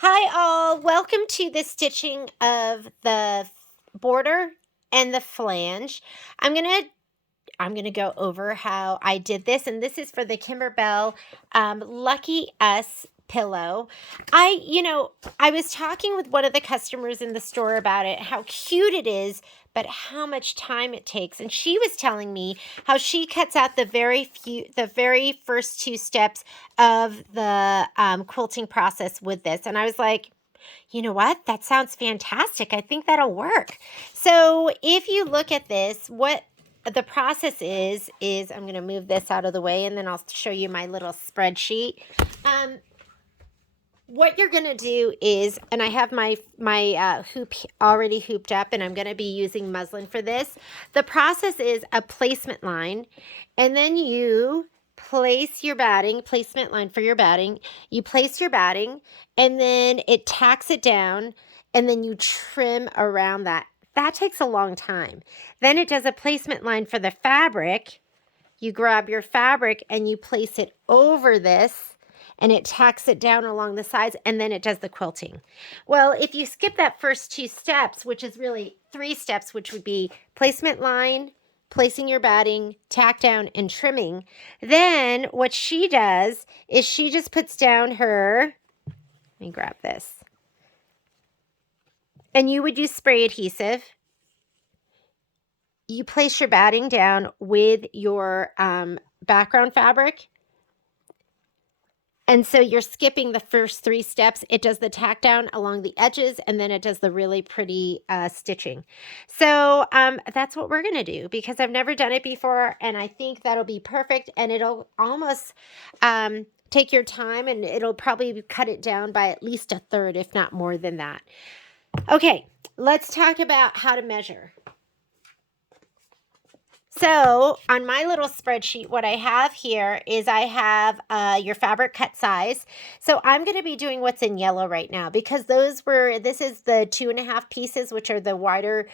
Hi all, welcome to the stitching of the border and the flange. I'm gonna go over how I did this, and this is for the Kimberbell Lucky Us pillow. I was talking with one of the customers in the store about it, how cute it is, but how much time it takes. And she was telling me how she cuts out the very first two steps of the quilting process with this. And I was like, you know what? That sounds fantastic. I think that'll work. So if you look at this, what the process is I'm going to move this out of the way and then I'll show you my little spreadsheet. Um, what you're going to do is, and I have my hoop already hooped up, and I'm going to be using muslin for this. The process is a placement line, and then you place your batting, placement line for your batting. You place your batting, and then it tacks it down, and then you trim around that. That takes a long time. Then it does a placement line for the fabric. You grab your fabric and you place it over this, and it tacks it down along the sides, and then it does the quilting. Well, if you skip that first two steps, which is really three steps, which would be placement line, placing your batting, tack down, and trimming, then what she does is she just puts down her, let me grab this, and you would use spray adhesive. You place your batting down with your background fabric. And so you're skipping the first three steps. It does the tack down along the edges, and then it does the really pretty stitching. So that's what we're going to do, because I've never done it before, and I think that'll be perfect, and it'll almost take your time, and it'll probably cut it down by at least a third, if not more than that. Okay, let's talk about how to measure. So on my little spreadsheet, what I have here is I have your fabric cut size. So I'm going to be doing what's in yellow right now, because this is the 2.5 pieces, which are the wider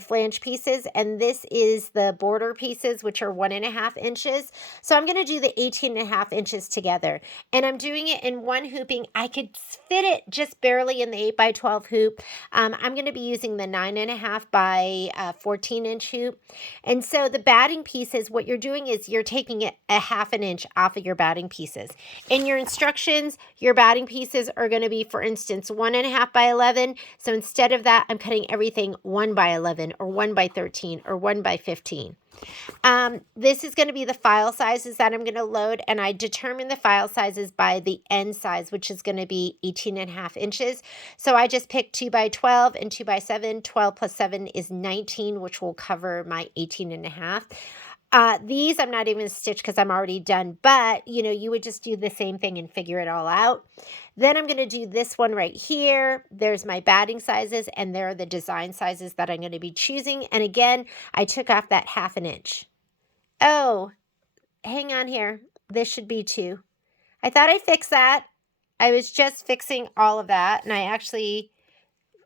flange pieces. And this is the border pieces, which are 1.5 inches. So I'm going to do the 18.5 inches together. And I'm doing it in one hooping. I could fit it just barely in the 8x12 hoop. I'm going to be using the 9.5 by 14 inch hoop. And so the batting pieces, what you're doing is you're taking it a 1/2 inch off of your batting pieces. In your instructions, your batting pieces are going to be, for instance, 1.5 by 11. So instead of that, I'm cutting everything 1 by 11 or 1 by 13 or 1 by 15. This is going to be the file sizes that I'm going to load, and I determine the file sizes by the end size, which is going to be 18.5 inches. So I just picked 2 by 12 and 2 by 7. 12 plus 7 is 19, which will cover my 18.5. These I'm not even stitched because I'm already done, but you would just do the same thing and figure it all out. Then I'm going to do this one right here. There's my batting sizes, and there are the design sizes that I'm going to be choosing. And again, I took off that 1/2 inch. Oh, hang on here. This should be 2. I thought I fixed that. I was just fixing all of that, and I actually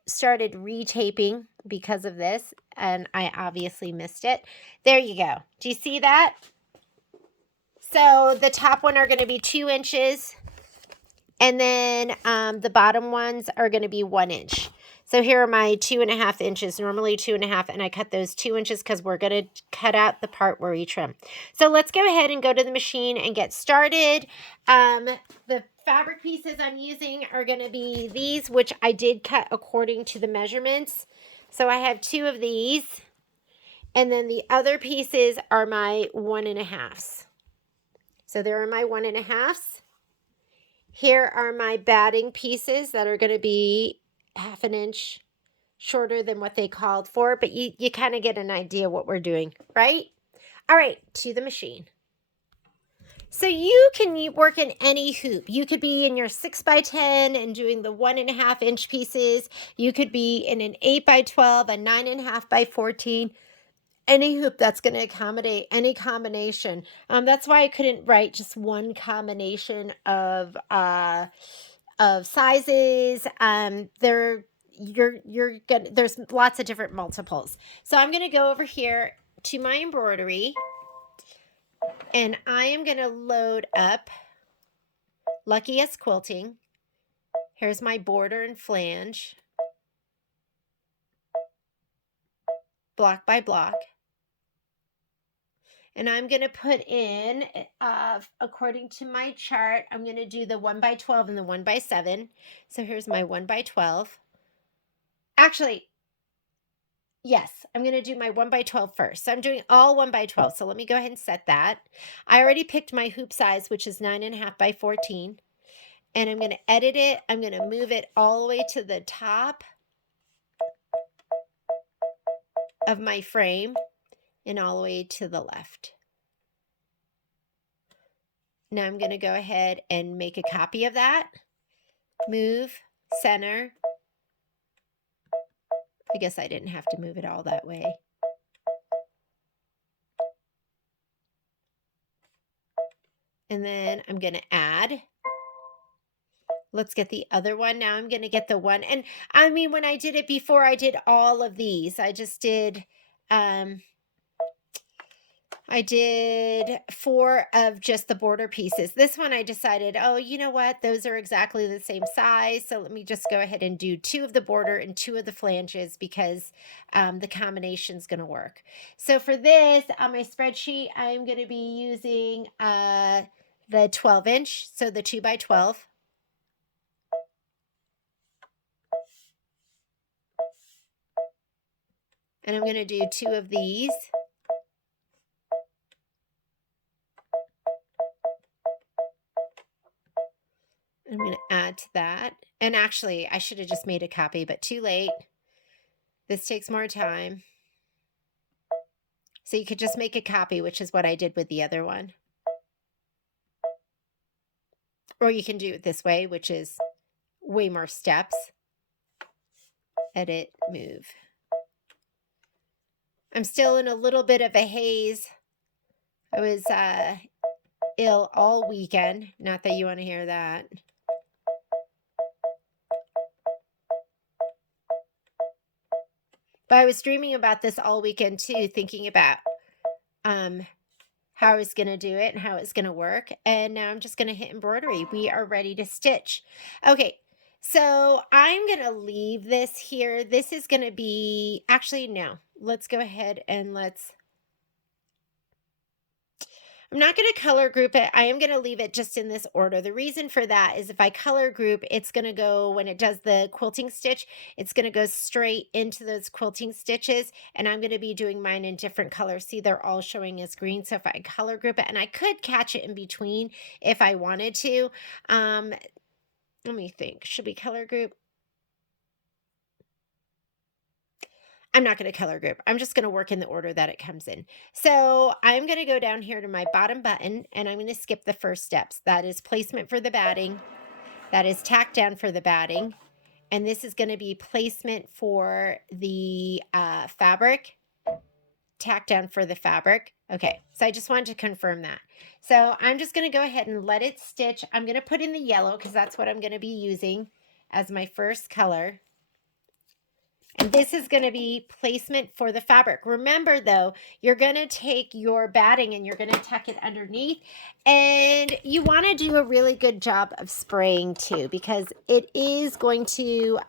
started retaping because of this, and I obviously missed it. There you go. Do you see that? So the top one are going to be 2 inches, and then the bottom ones are going to be 1 inch. So here are my 2.5 inches, normally 2.5, and I cut those 2 inches because we're going to cut out the part where we trim. So let's go ahead and go to the machine and get started. The fabric pieces I'm using are going to be these, which I did cut according to the measurements. So I have 2 of these, and then the other pieces are my 1.5s. So there are my 1.5s. Here are my batting pieces that are going to be 1/2 inch shorter than what they called for, but you kind of get an idea what we're doing, right? All right, to the machine. So you can work in any hoop. You could be in your 6x10 and doing the 1.5 inch pieces. You could be in an 8x12, a 9.5 by 14. Any hoop that's going to accommodate any combination. That's why I couldn't write just one combination of sizes. There's lots of different multiples. So I'm going to go over here to my embroidery, and I am going to load up Lucky Us Quilting. Here's my border and flange, block by block. And I'm going to put in, according to my chart, I'm going to do the 1x12 and the 1x7. So here's my 1x12. Actually, yes, I'm going to do my 1x12 first. So I'm doing all 1x12. So let me go ahead and set that. I already picked my hoop size, which is 9.5 by 14. And I'm going to edit it. I'm going to move it all the way to the top of my frame and all the way to the left. Now I'm going to go ahead and make a copy of that. Move, center. I guess I didn't have to move it all that way. And then I'm going to add. Let's get the other one. Now I'm going to get the one. And I mean, when I did it before, I did all of these. I just did, I did 4 of just the border pieces. This one I decided, oh, you know what? Those are exactly the same size. So let me just go ahead and do 2 of the border and 2 of the flanges because the combination is going to work. So for this, on my spreadsheet, I'm going to be using the 12-inch, so the 2x12. And I'm going to do 2 of these. I'm going to add to that. And actually, I should have just made a copy, but too late. This takes more time. So you could just make a copy, which is what I did with the other one. Or you can do it this way, which is way more steps. Edit, move. I'm still in a little bit of a haze. I was ill all weekend. Not that you want to hear that. But I was dreaming about this all weekend too, thinking about how I was going to do it and how it's going to work. And now I'm just going to hit embroidery. We are ready to stitch. Okay, so I'm going to leave this here. This is going to be, actually, no. Let's go ahead and I'm not going to color group it. I am going to leave it just in this order. The reason for that is if I color group, it's going to go, when it does the quilting stitch, it's going to go straight into those quilting stitches. And I'm going to be doing mine in different colors. See, they're all showing as green. So if I color group it, and I could catch it in between if I wanted to. Let me think. Should we color group? I'm not going to color group. I'm just going to work in the order that it comes in. So I'm going to go down here to my bottom button and I'm going to skip the first steps. That is placement for the batting. That is tack down for the batting. And this is going to be placement for the fabric. Tack down for the fabric. Okay, so I just wanted to confirm that. So I'm just going to go ahead and let it stitch. I'm going to put in the yellow because that's what I'm going to be using as my first color. And this is going to be placement for the fabric. Remember though, you're going to take your batting and you're going to tuck it underneath. And you want to do a really good job of spraying too, because it is going to,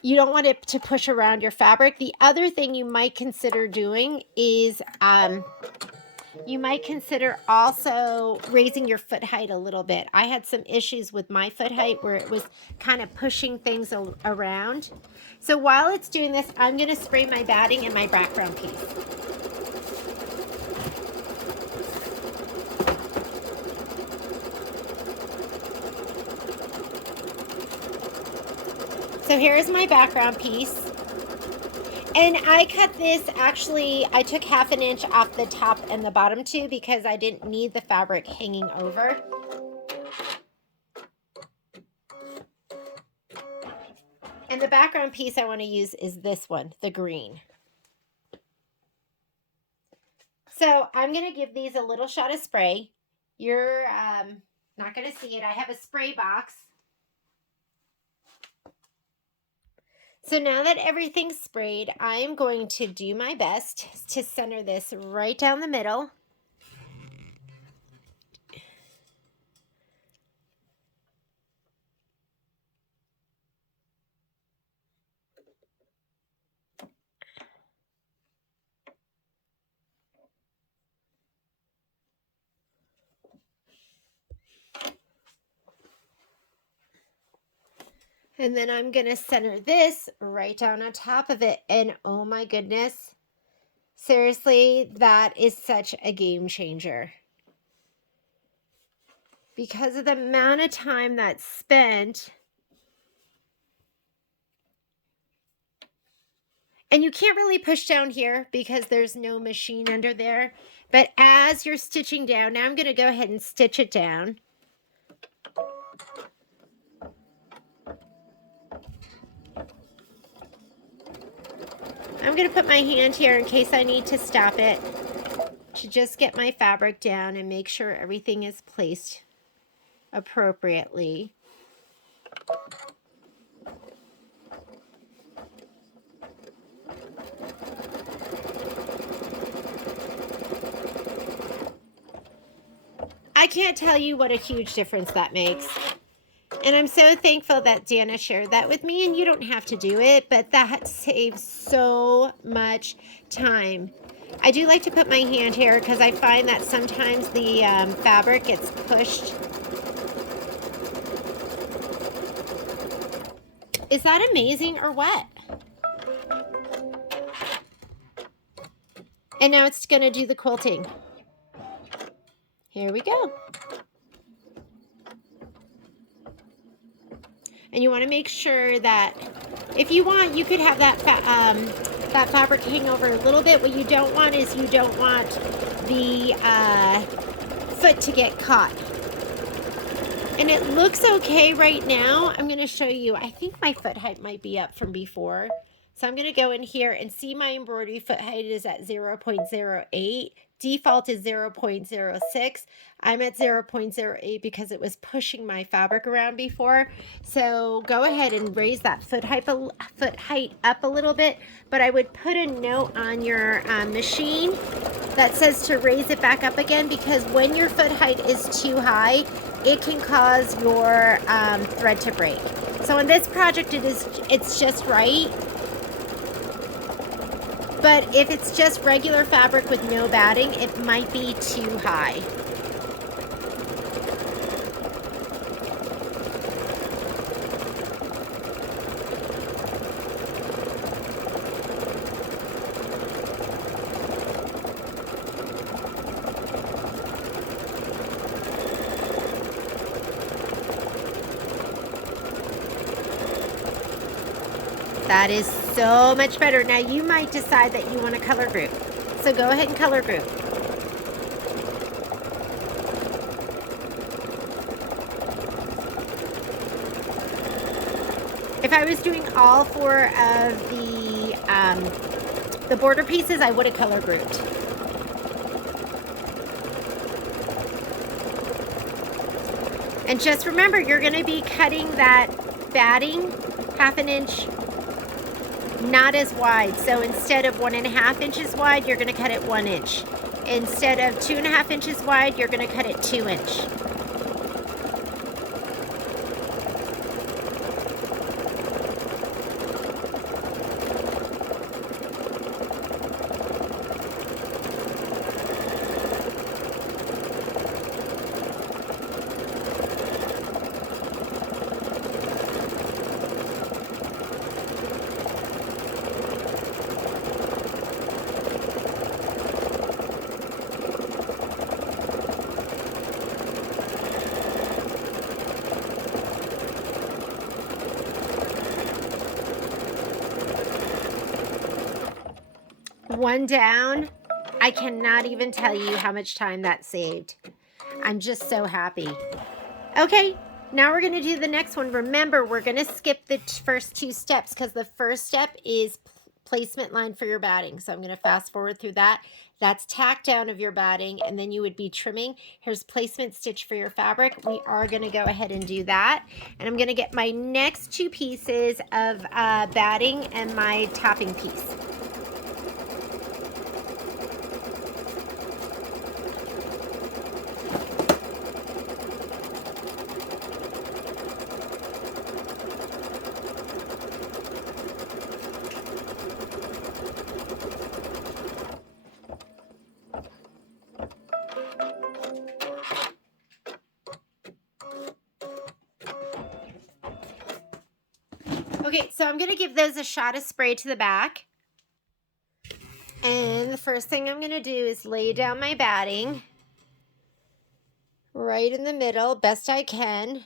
you don't want it to push around your fabric. The other thing you might consider doing is, you might consider also raising your foot height a little bit. I had some issues with my foot height where it was kind of pushing things around. So while it's doing this, I'm going to spray my batting and my background piece. So here's my background piece. And I cut this, actually, I took 1/2 inch off the top and the bottom too because I didn't need the fabric hanging over. And the background piece I want to use is this one, the green. So I'm going to give these a little shot of spray. You're not going to see it. I have a spray box. So now that everything's sprayed, I am going to do my best to center this right down the middle. And then I'm going to center this right down on top of it. And oh my goodness, seriously, that is such a game changer. Because of the amount of time that's spent. And you can't really push down here because there's no machine under there. But as you're stitching down, now I'm going to go ahead and stitch it down. I'm going to put my hand here in case I need to stop it to just get my fabric down and make sure everything is placed appropriately. I can't tell you what a huge difference that makes. And I'm so thankful that Dana shared that with me, and you don't have to do it, but that saves so much time. I do like to put my hand here because I find that sometimes the fabric gets pushed. Is that amazing or what? And now it's going to do the quilting. Here we go. And you want to make sure that if you want, you could have that that fabric hang over a little bit. What you don't want is you don't want the foot to get caught. And it looks okay right now. I'm going to show you. I think my foot height might be up from before. So I'm going to go in here and see my embroidery foot height is at 0.08. Default is 0.06. I'm at 0.08 because it was pushing my fabric around before. So go ahead and raise that foot height up a little bit. But I would put a note on your machine that says to raise it back up again, because when your foot height is too high, it can cause your thread to break. So on this project, it's just right. But if it's just regular fabric with no batting, it might be too high. That is so much better. Now you might decide that you want to color group. So go ahead and color group. If I was doing all four of the border pieces, I would have color grouped. And just remember, you're going to be cutting that batting 1/2 inch, not as wide. So instead of 1.5 inches wide, you're going to cut it 1 inch. Instead of 2.5 inches wide, you're going to cut it 2 inch. One down. I cannot even tell you how much time that saved. I'm just so happy. Okay, now we're going to do the next one. Remember, we're going to skip the first 2 steps because the first step is placement line for your batting. So I'm going to fast forward through that. That's tack down of your batting, and then you would be trimming. Here's placement stitch for your fabric. We are going to go ahead and do that. And I'm going to get my next 2 pieces of batting and my topping piece. Okay, so I'm going to give those a shot of spray to the back. And the first thing I'm going to do is lay down my batting right in the middle, best I can.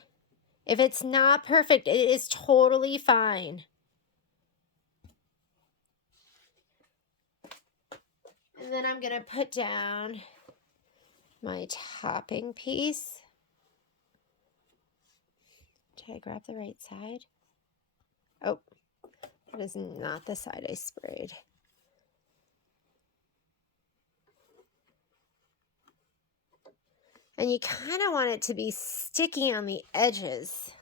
If it's not perfect, it is totally fine. And then I'm going to put down my topping piece. Did I grab the right side? Oh, that is not the side I sprayed. And you kind of want it to be sticky on the edges.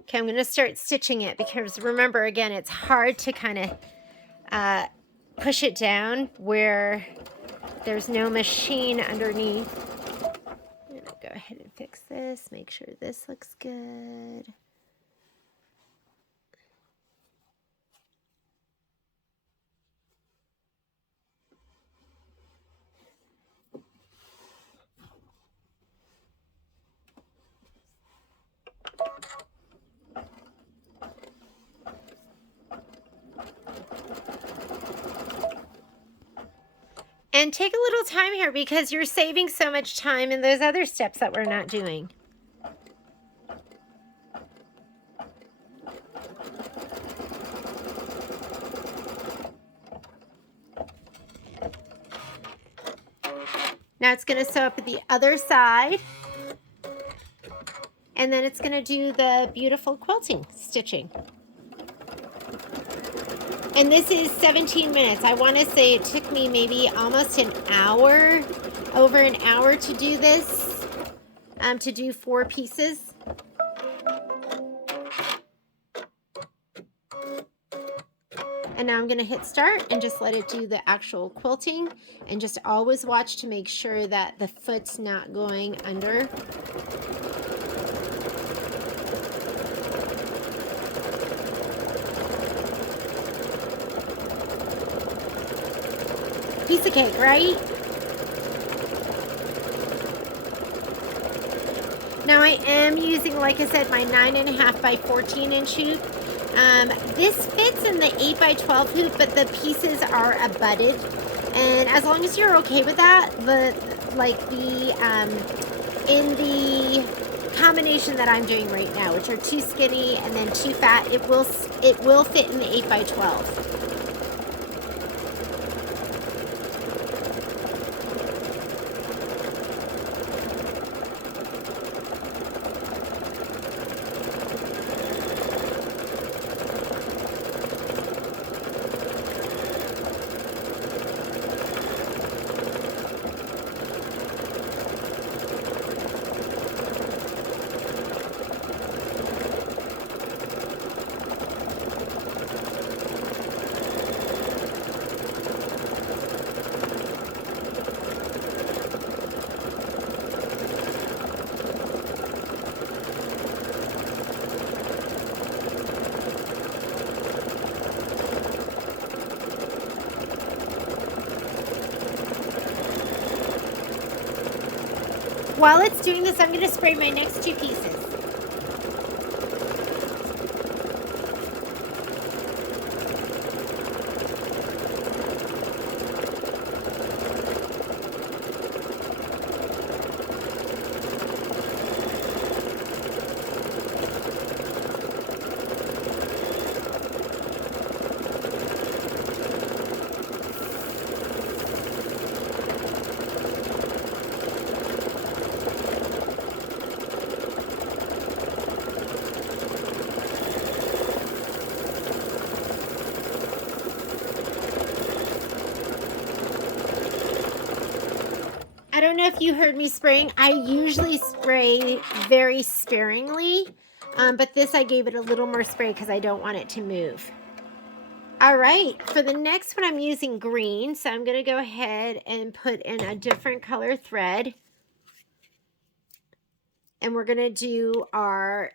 Okay, I'm going to start stitching it because remember, again, it's hard to kind of push it down where there's no machine underneath. I'm going to go ahead and fix this, make sure this looks good. And take a little time here because you're saving so much time in those other steps that we're not doing. Now it's going to sew up at the other side. And then it's going to do the beautiful quilting stitching. And this is 17 minutes. I want to say it took me maybe almost an hour, over an hour to do this, to do 4 pieces. And now I'm going to hit start and just let it do the actual quilting, and just always watch to make sure that the foot's not going under. Piece of cake, right? Now I am using, like I said, my 9.5 by 14 inch hoop. This fits in the 8 by 12 hoop, but the pieces are abutted. And as long as you're okay with that, in the combination that I'm doing right now, which are too skinny and then too fat, it will fit in the 8 by 12. While it's doing this, I'm going to spray my next 2 pieces. I don't know if you heard me spraying. I usually spray very sparingly, but this I gave it a little more spray because I don't want it to move. All right, for the next one I'm using green, so I'm going to go ahead and put in a different color thread. And we're going to do our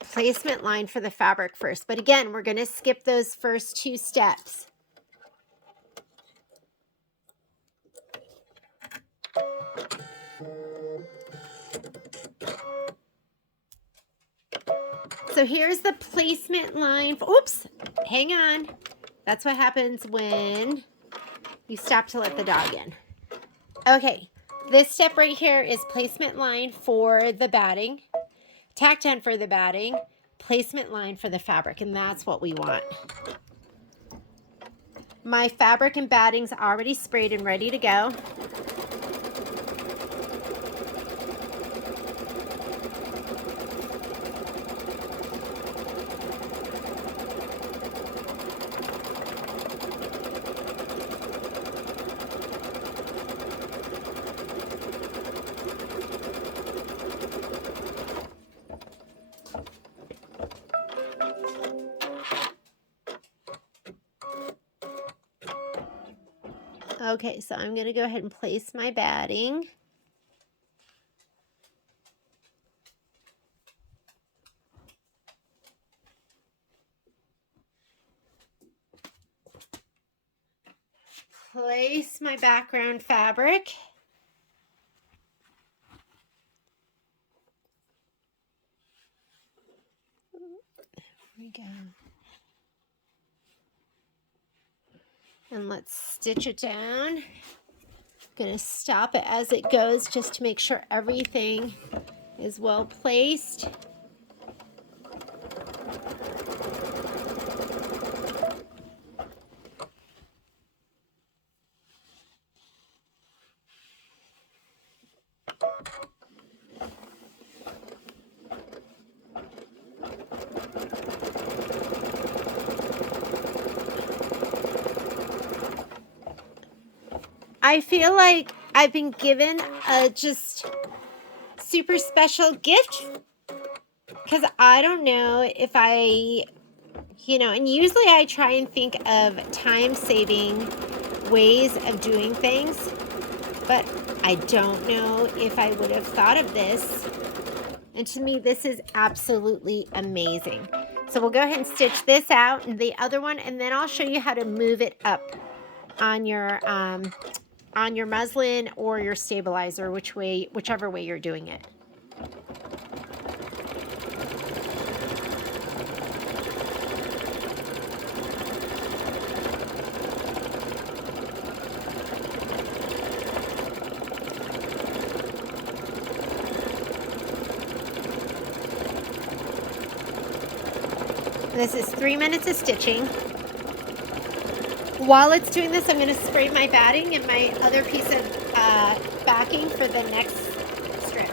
placement line for the fabric first. But again, we're going to skip those first 2 steps. So here's the placement line. Oops, hang on. That's what happens when you stop to let the dog in. Okay, this step right here is placement line for the batting, tack down for the batting, placement line for the fabric, and that's what we want. My fabric and batting's already sprayed and ready to go. Okay, so I'm going to go ahead and place my batting. Place my background fabric. There we go. And let's stitch it down. Gonna stop it as it goes just to make sure everything is well placed. I feel like I've been given a just super special gift, because I don't know if and usually I try and think of time-saving ways of doing things, but I don't know if I would have thought of this. And to me, this is absolutely amazing. So we'll go ahead and stitch this out and the other one, and then I'll show you how to move it up on your muslin or your stabilizer, whichever way you're doing it. This is 3 minutes of stitching. While it's doing this, I'm going to spray my batting and my other piece of backing for the next strip.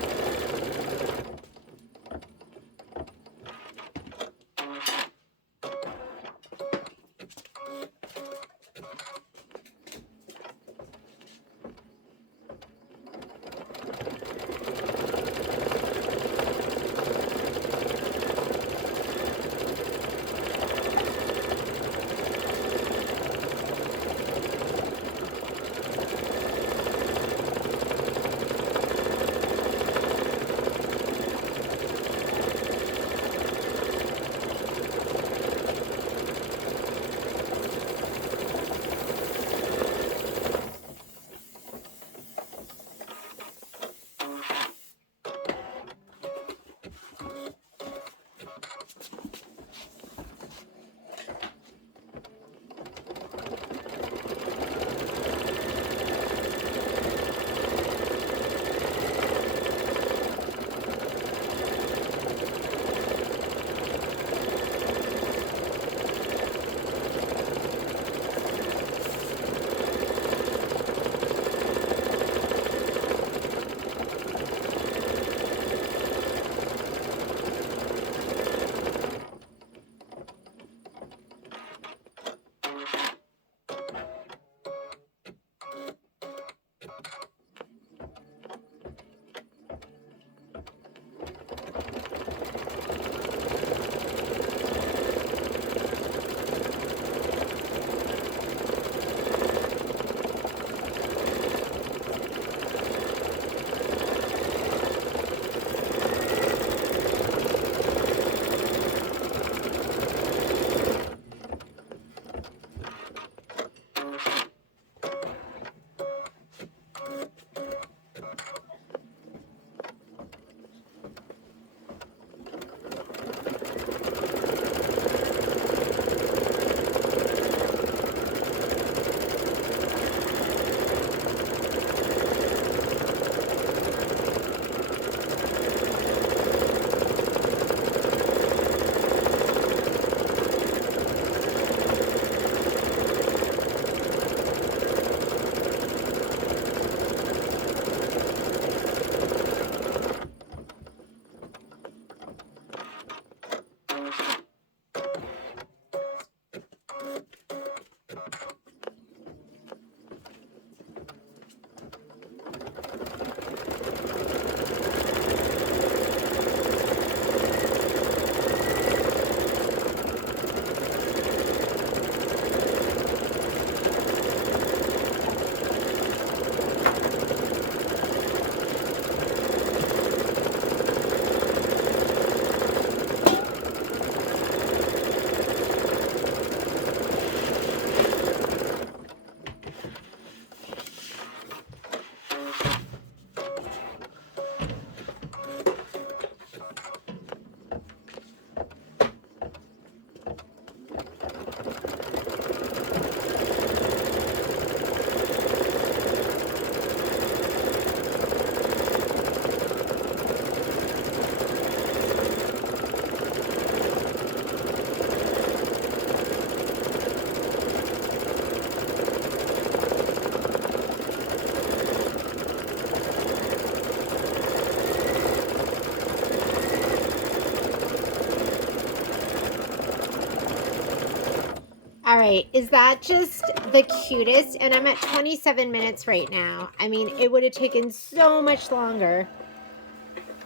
right, is that just the cutest? And I'm at 27 minutes right now. I mean, it would have taken so much longer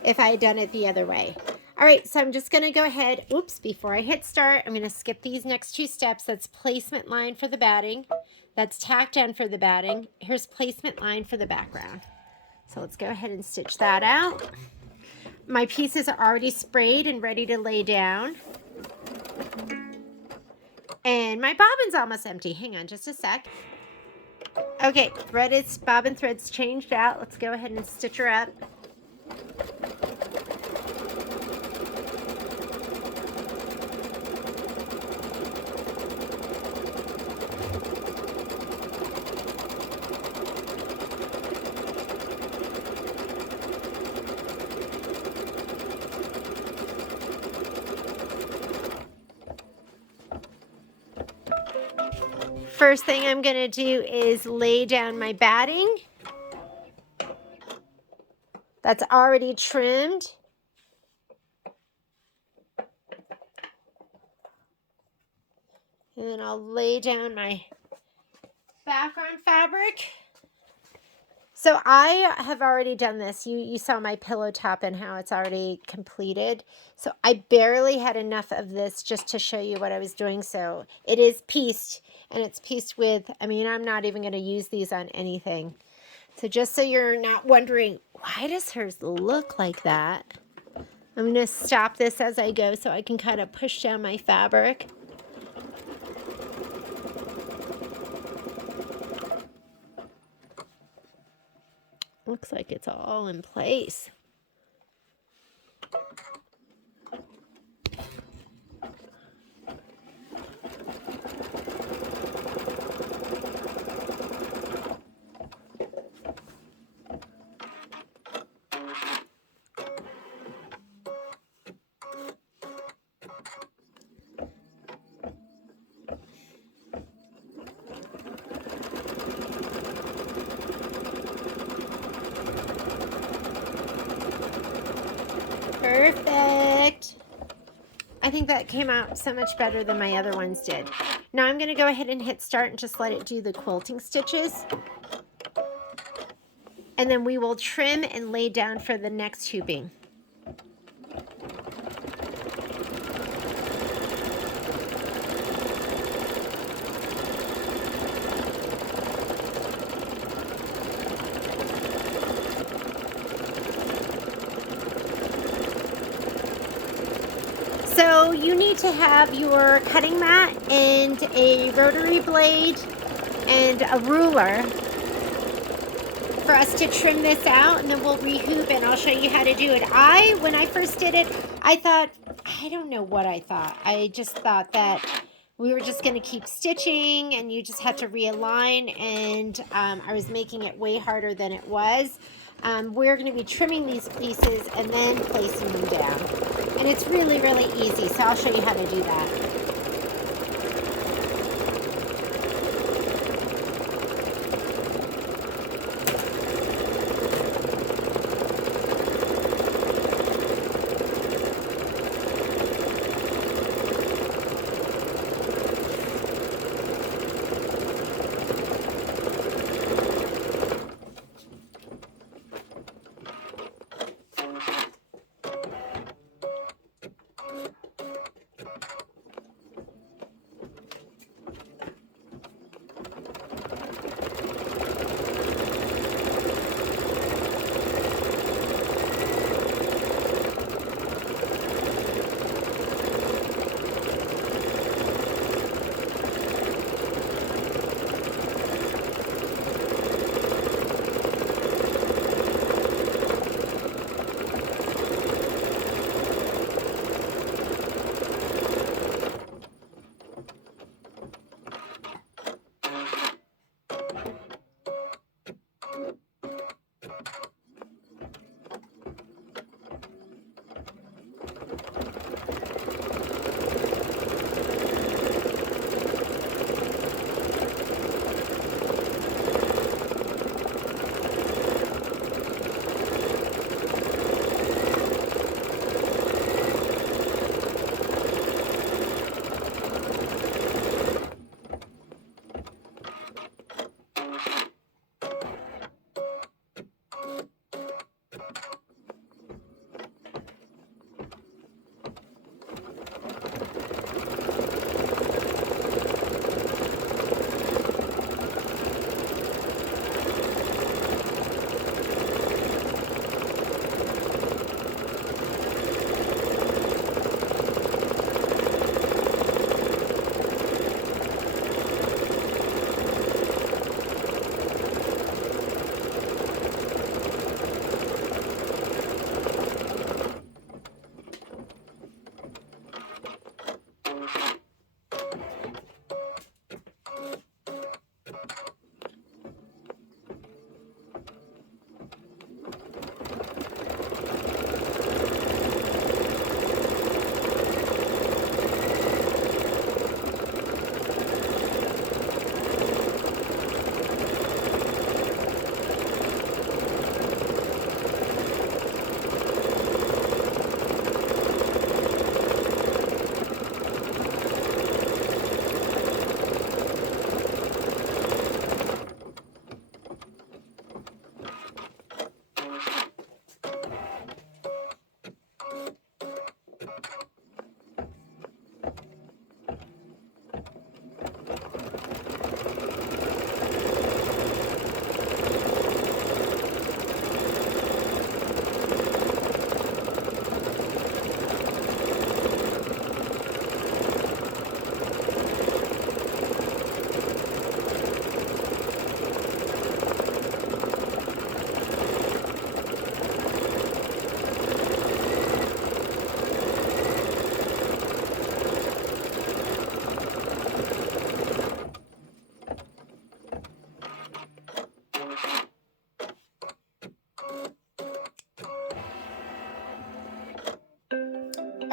if I had done it the other way. All right, so I'm just gonna go ahead, oops, before I hit start, I'm gonna skip these next 2 steps. That's placement line for the batting. That's tack down for the batting. Here's placement line for the background. So let's go ahead and stitch that out. My pieces are already sprayed and ready to lay down. And my bobbin's almost empty. Hang on just a sec. Okay, bobbin thread's changed out. Let's go ahead and stitch her up. First thing I'm going to do is lay down my batting. That's already trimmed. And then I'll lay down my background fabric. So I have already done this. You saw my pillow top and how it's already completed. So I barely had enough of this just to show you what I was doing. So it is pieced, and it's pieced with, I mean, I'm not even going to use these on anything. So just so you're not wondering, why does hers look like that? I'm going to stop this as I go so I can kind of push down my fabric. Looks like it's all in place. Perfect. I think that came out so much better than my other ones did. Now I'm going to go ahead and hit start and just let it do the quilting stitches. And then we will trim and lay down for the next tubing. So you need to have your cutting mat and a rotary blade and a ruler for us to trim this out, and then we'll rehoop and I'll show you how to do it. When I first did it, I thought, I don't know what I thought. I just thought that we were just going to keep stitching and you just had to realign, and I was making it way harder than it was. We're going to be trimming these pieces and then placing them down. And it's really, really easy, so I'll show you how to do that.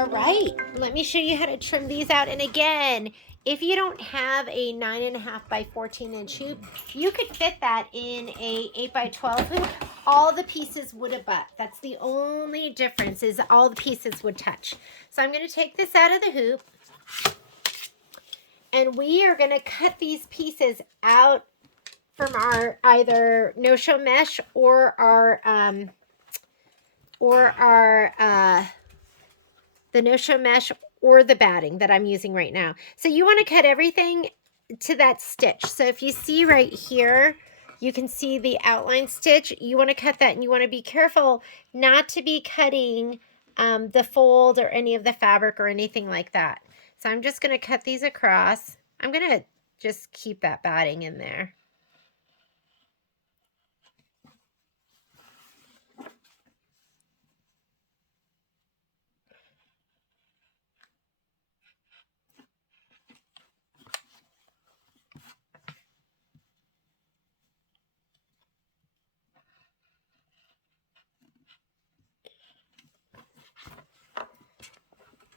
All right, let me show you how to trim these out. And again, if you don't have a 9.5 by 14-inch hoop, you could fit that in a 8 by 12 hoop. All the pieces would abut. That's the only difference, is all the pieces would touch. So I'm going to take this out of the hoop, and we are going to cut these pieces out from our either no-show mesh or our the no-show mesh or the batting that I'm using right now. So you want to cut everything to that stitch. So if you see right here, you can see the outline stitch. You want to cut that, and you want to be careful not to be cutting the fold or any of the fabric or anything like that. So I'm just going to cut these across. I'm going to just keep that batting in there.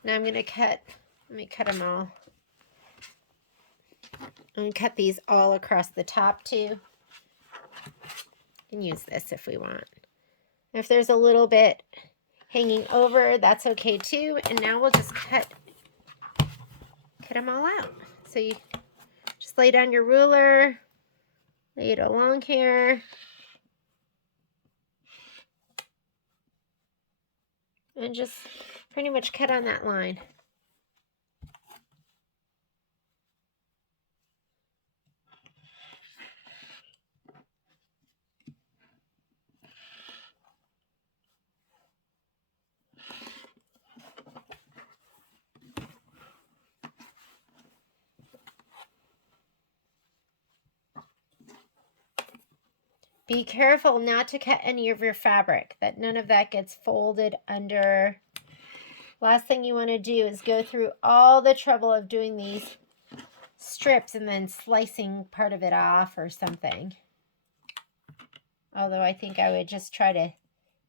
Now I'm going to cut, let me cut them all. I'm going to cut these all across the top too. And use this if we want. If there's a little bit hanging over, that's okay too. And now we'll just cut them all out. So you just lay down your ruler, lay it along here, and just pretty much cut on that line. Be careful not to cut any of your fabric, that none of that gets folded under. Last thing you want to do is go through all the trouble of doing these strips and then slicing part of it off or something. Although I think I would just try to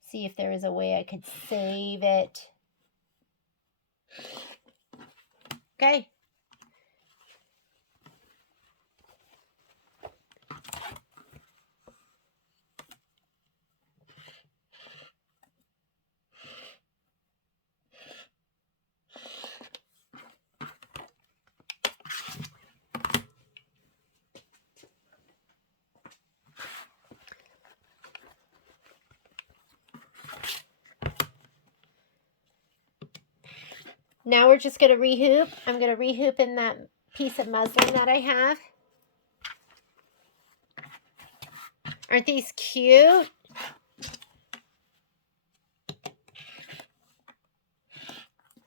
see if there was a way I could save it. Okay. Now we're just going to rehoop. I'm going to rehoop in that piece of muslin that I have. Aren't these cute?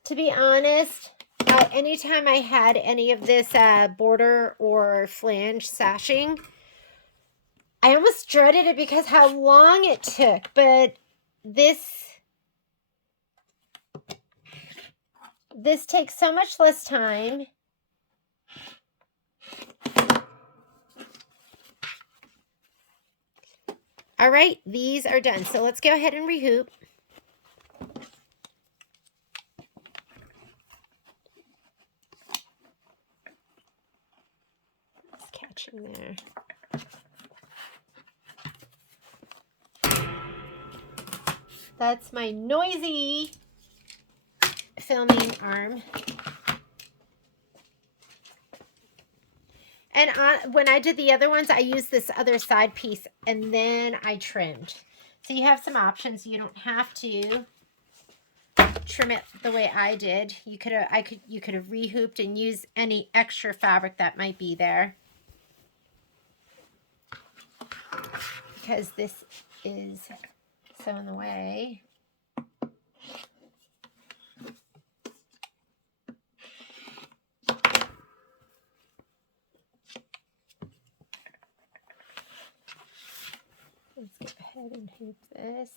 To be honest, anytime I had any of this border or flange sashing, I almost dreaded it because how long it took. But this takes so much less time. All right, these are done. So let's go ahead and rehoop. It's catching there. That's my noisy filming arm. And when I did the other ones, I used this other side piece and then I trimmed. So you have some options. You don't have to trim it the way I did. You could have rehooped and used any extra fabric that might be there. Because this is so in the way. Let's go ahead and hoop this.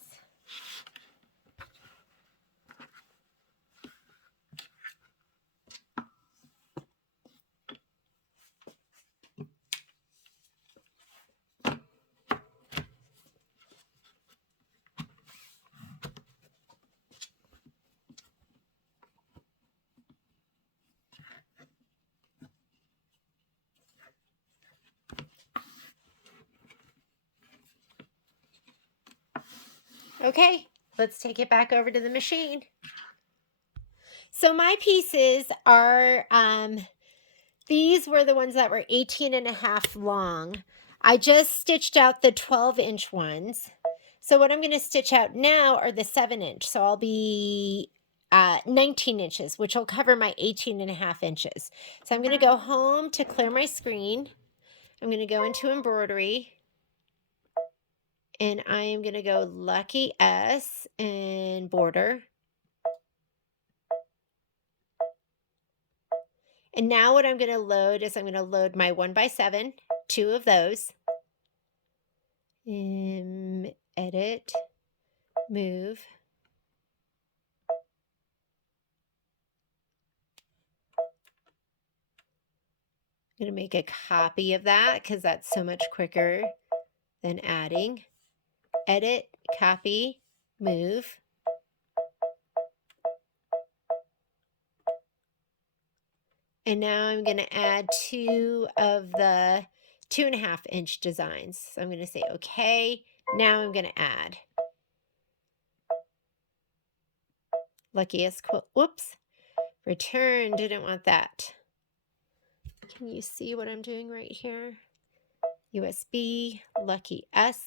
Okay, let's take it back over to the machine. So my pieces are, these were the ones that were 18.5 long. I just stitched out the 12-inch ones. So what I'm going to stitch out now are the 7-inch. So I'll be 19 inches, which will cover my 18.5 inches. So I'm going to go home to clear my screen. I'm going to go into embroidery. And I am going to go Lucky S and border. And now what I'm going to load is I'm going to load my 1x7, 2 of those. Edit, move. I'm going to make a copy of that because that's so much quicker than adding. Edit, copy, move. And now I'm going to add 2 of the 2.5-inch designs. So I'm going to say, okay, now I'm going to add. Luckiest quilt, whoops, return, didn't want that. Can you see what I'm doing right here? USB, Lucky S,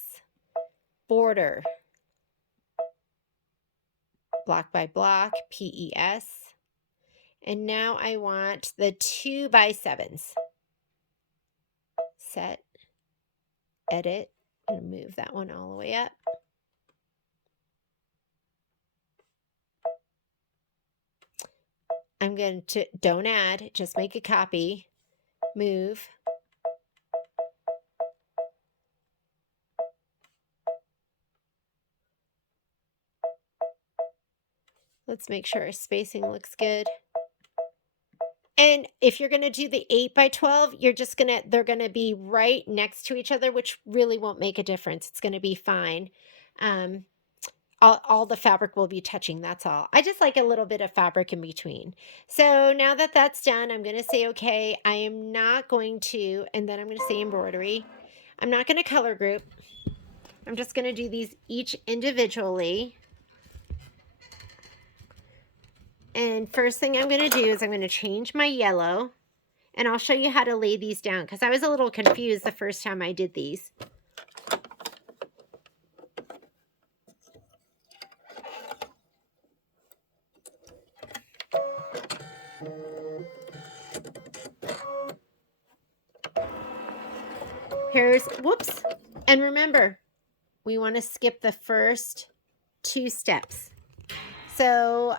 border, block by block, PES. And now I want the 2x7s. Set, edit, and move that one all the way up. I'm going to, don't add, just make a copy, move. Let's make sure our spacing looks good. And if you're going to do the 8x12, they're going to be right next to each other, which really won't make a difference. It's going to be fine. All the fabric will be touching, that's all. I just like a little bit of fabric in between. So now that that's done, I'm going to say, okay, I am not going to, and then I'm going to say embroidery. I'm not going to color group. I'm just going to do these each individually. And first thing I'm going to do is I'm going to change my yellow. And I'll show you how to lay these down because I was a little confused the first time I did these. Whoops. And remember, we want to skip the first 2 steps. So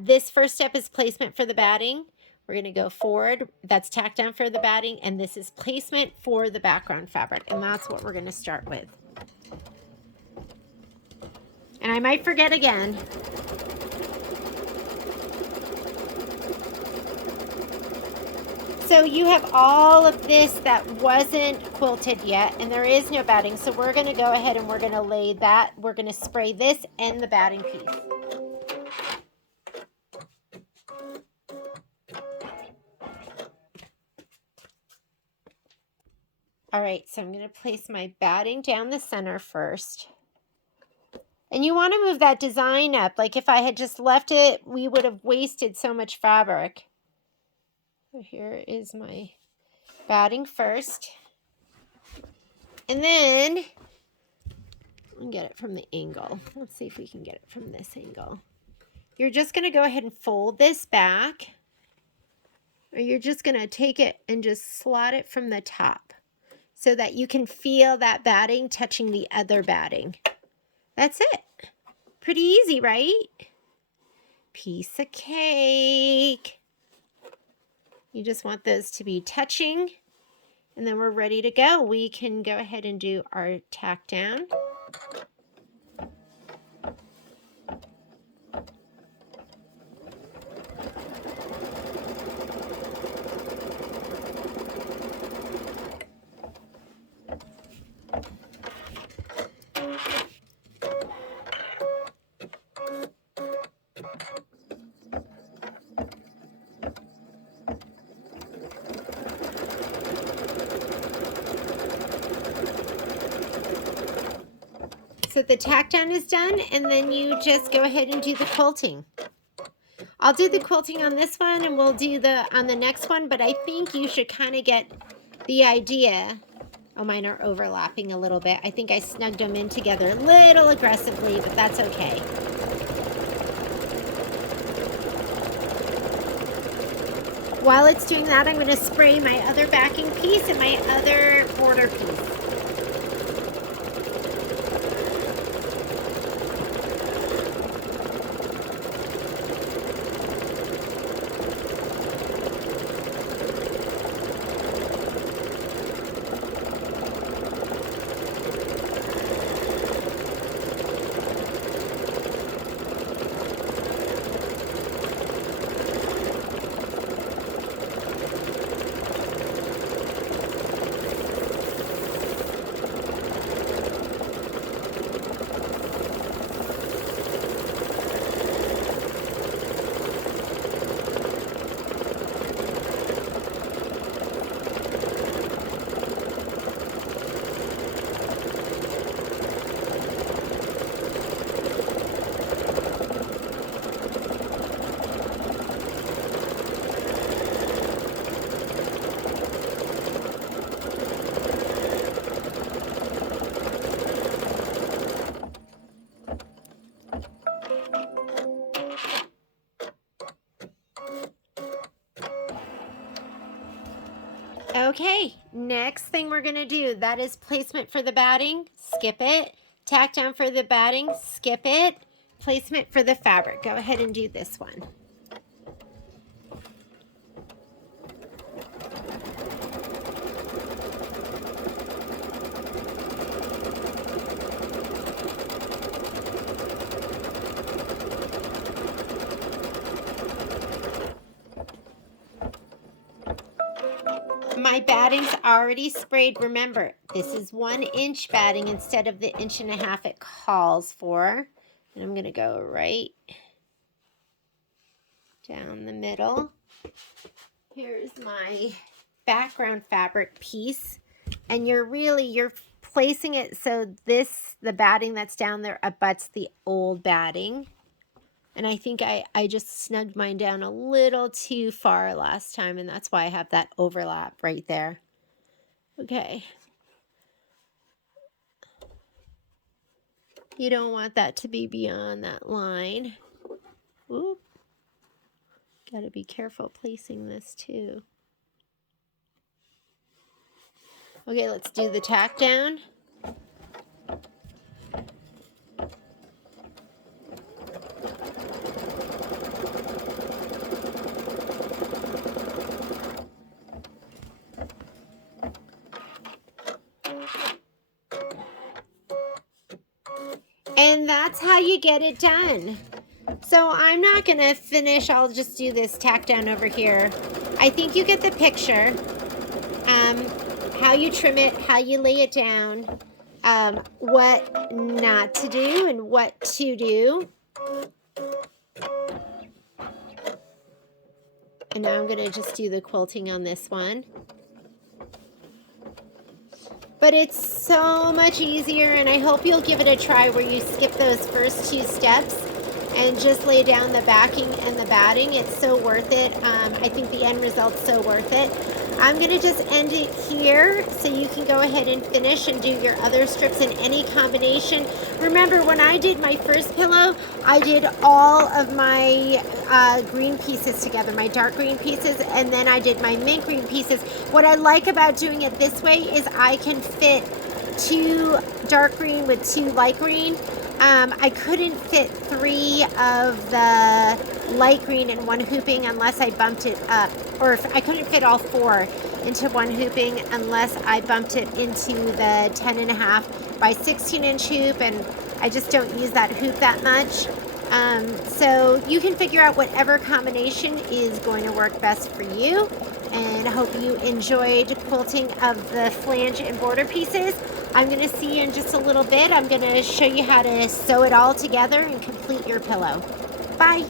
this first step is placement for the batting. We're going to go forward. That's tack down for the batting. And this is placement for the background fabric. And that's what we're going to start with. And I might forget again. So you have all of this that wasn't quilted yet, and there is no batting. So we're going to go ahead and we're going to lay that. We're going to spray this and the batting piece. All right, so I'm going to place my batting down the center first. And you want to move that design up. Like if I had just left it, we would have wasted so much fabric. So here is my batting first. And then, I'll get it from the angle. Let's see if we can get it from this angle. You're just going to go ahead and fold this back. Or you're just going to take it and just slot it from the top so that you can feel that batting touching the other batting. That's it. Pretty easy, right? Piece of cake. You just want those to be touching, and then we're ready to go. We can go ahead and do our tack down. So the tack down is done, and then you just go ahead and do the quilting. I'll do the quilting on this one, and we'll do on the next one, but I think you should kind of get the idea. Oh, mine are overlapping a little bit. I think I snugged them in together a little aggressively, but that's okay. While it's doing that, I'm going to spray my other backing piece and my other border piece. Okay, next thing we're gonna do, that is placement for the batting, skip it. Tack down for the batting, skip it. Placement for the fabric, go ahead and do this one. My batting's already sprayed. Remember, this is 1 inch batting instead of the 1.5 inches it calls for. And I'm going to go right down the middle. Here's my background fabric piece. And you're placing it so the batting that's down there abuts the old batting. And I think I just snugged mine down a little too far last time, and that's why I have that overlap right there. Okay. You don't want that to be beyond that line. Oop. Gotta be careful placing this too. Okay, let's do the tack down. And that's how you get it done. So I'm not going to finish. I'll just do this tack down over here. I think you get the picture. How you trim it, how you lay it down, what not to do and what to do. And now I'm going to just do the quilting on this one. But it's so much easier, and I hope you'll give it a try where you skip those first 2 steps and just lay down the backing and the batting. It's so worth it. I think the end result's so worth it. I'm going to just end it here so you can go ahead and finish and do your other strips in any combination. Remember, when I did my first pillow, I did all of my green pieces together, my dark green pieces, and then I did my mint green pieces. What I like about doing it this way is I can fit 2 dark green with 2 light green. I couldn't fit 3 of the light green in one hooping unless I bumped it up, or if I couldn't fit all 4 into one hooping unless I bumped it into the 10.5 by 16 inch hoop, and I just don't use that hoop that much. So you can figure out whatever combination is going to work best for you, and I hope you enjoyed quilting of the flange and border pieces. I'm going to see you in just a little bit. I'm going to show you how to sew it all together and complete your pillow. Bye.